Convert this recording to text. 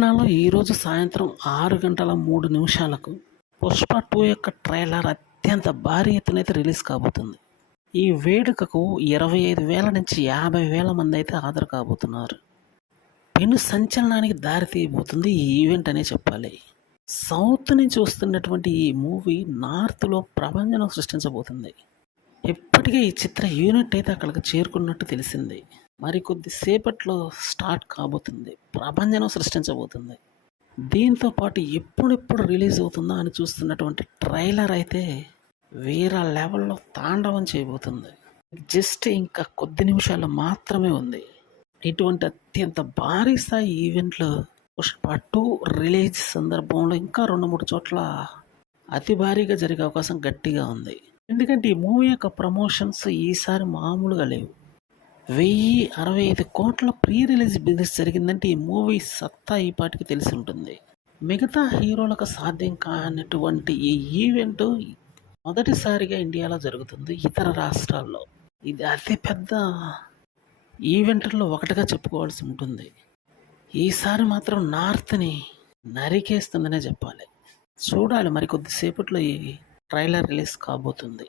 పాట్నాలో ఈరోజు సాయంత్రం 6:03 పుష్ప 2 యొక్క ట్రైలర్ అత్యంత భారీ ఎత్తునైతే రిలీజ్ కాబోతుంది. ఈ వేడుకకు 25,000 నుంచి 50,000 మంది అయితే హాజరు కాబోతున్నారు. పెను సంచలనానికి దారి తీయబోతుంది ఈ ఈవెంట్ అనే చెప్పాలి. సౌత్ నుంచి వస్తున్నటువంటి ఈ మూవీ నార్త్లో ప్రభంజనం సృష్టించబోతుంది. ఇప్పటికే ఈ చిత్ర యూనిట్ అయితే అక్కడికి చేరుకున్నట్టు తెలిసింది. మరి కొద్దిసేపట్లో స్టార్ట్ కాబోతుంది. ప్రభంజనం సృష్టించబోతుంది. దీంతో పాటు ఎప్పుడెప్పుడు రిలీజ్ అవుతుందా అని చూస్తున్నటువంటి ట్రైలర్ అయితే వేరే లెవెల్లో తాండవం చేయబోతుంది. జస్ట్ ఇంకా కొద్ది నిమిషాలు మాత్రమే ఉంది. ఇటువంటి అత్యంత భారీ స్థాయి ఈవెంట్లు పుష్ప 2 రిలీజ్ సందర్భంలో ఇంకా 2-3 చోట్ల అతి భారీగా జరిగే అవకాశం గట్టిగా ఉంది. ఎందుకంటే ఈ మూవీ యొక్క ప్రమోషన్స్ ఈసారి మామూలుగా లేవు. 1,065 కోట్ల ప్రీ రిలీజ్ బిజినెస్ జరిగిందంటే ఈ మూవీ సత్తా ఈ పాటికి తెలిసి ఉంటుంది. మిగతా హీరోలకు సాధ్యం కానటువంటి ఈ ఈవెంట్ మొదటిసారిగా ఇండియాలో జరుగుతుంది, ఇతర రాష్ట్రాల్లో. ఇది అతిపెద్ద ఈవెంట్లలో ఒకటిగా చెప్పుకోవాల్సి ఉంటుంది. ఈసారి మాత్రం నార్త్ని నరికేస్తుందనే చెప్పాలి. చూడాలి, మరి కొద్దిసేపట్లో ఈ ట్రైలర్ రిలీజ్ కాబోతుంది.